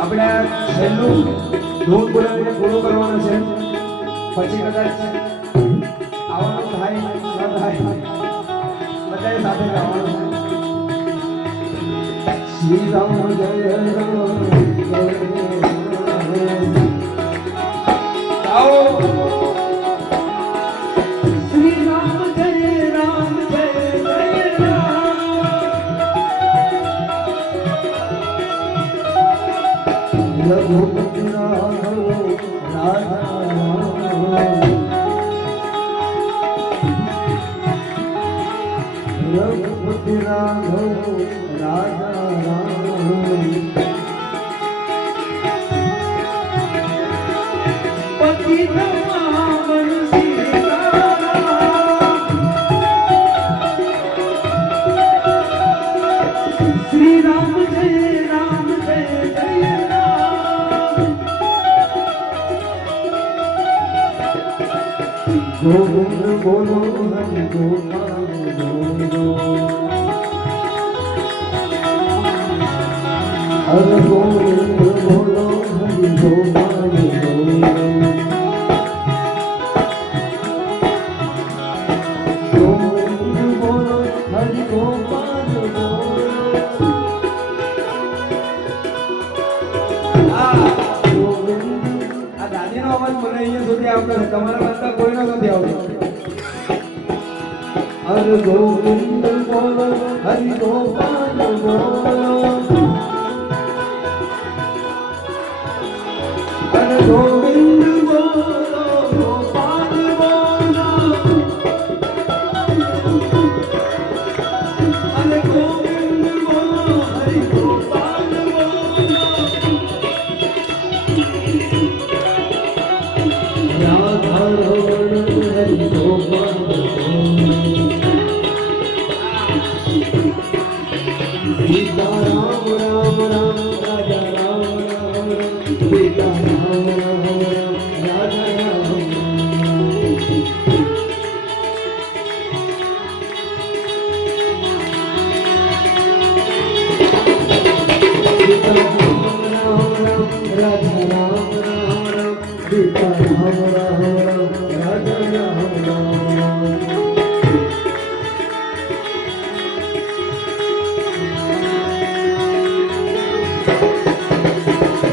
આપણે છેલ્લું ધૂન બોલાવીને પૂરું કરવાનું છે, પછી કદાચ આવવાનું થાય ન થાય બધાએ સાથે ગાવાનું છે. શ્રી રામ જય રામ ગાઓ. રઘુપતિ રાઘવ રાજા રઘુપતિ રાઘવ રાજા પતિ શ્રી રામ જય રામ જય જય ગોવિંદ બોલો હરિ ગોપાલ બોલો હર ગોવિંદ બોલો હરિ ગોપાલ બોલો ગોવિંદ બોલો હરિ ગોપાલ બોલો. આ દાદીનો અવાજ મને અહીંયા સુધી આવતો છે, તમારા કરતા કોઈનો નથી આવતો. હર ગોવિંદ બોલો હરિ ગોપાલ બોલો હર ગોવિંદ બોલો ગોપાલ બોલો હર ગોવિંદ બોલો હરિ ગોપાલ બોલો. રાધા રમણ હરિ ગોપાલ સીતા રામ રામ રામ રાજા રામ રામ સીતા રામ રામ રામ રાજા રામ. સીતા રામ રામ રામ રાજા રામ રામ રામ સીતા રામ રામ રામ રાજા રામ Ram.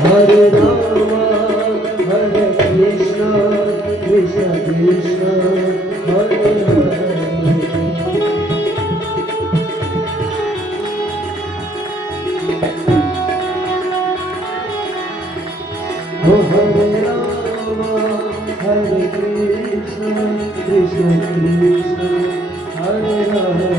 Hare Rama, Hare Krishna, Krishna Krishna, Hare Hare. Oh Hare Rama, Hare Krishna, Krishna Krishna, Hare Hare.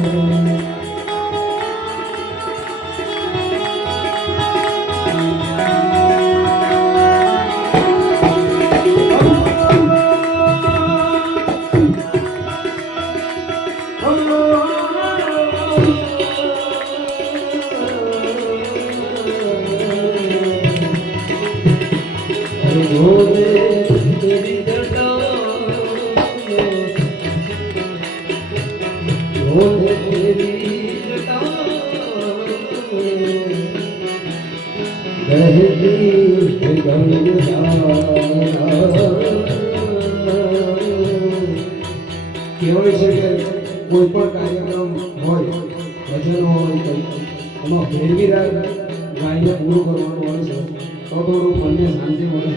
કહેવાય છે કે કોઈ પણ કાર્યક્રમ હોય, ભજન હોય, એમાં ભેરવી રાગ ગાઈને પૂરું કરવાનું હોય છે તો થોડું મનને શાંતિ મળે.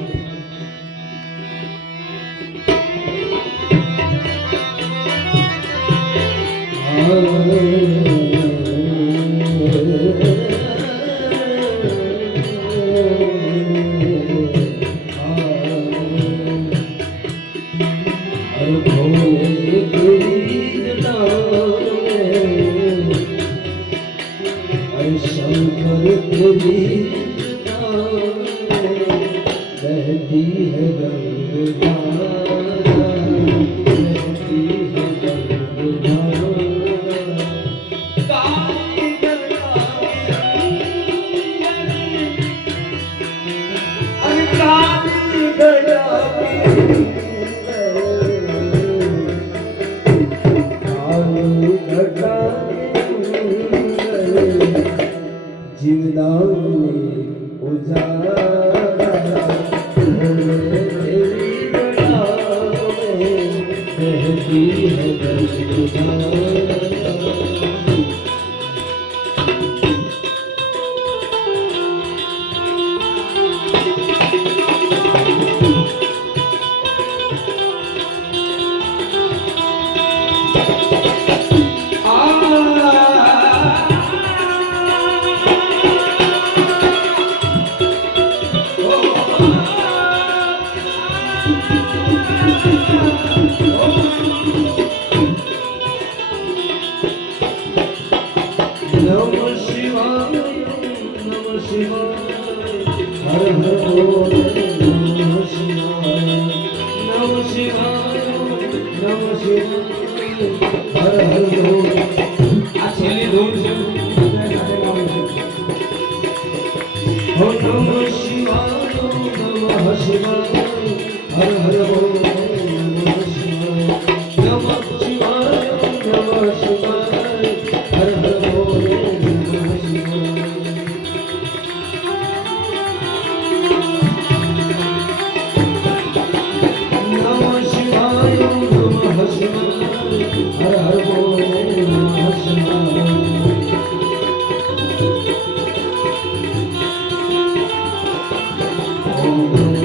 Om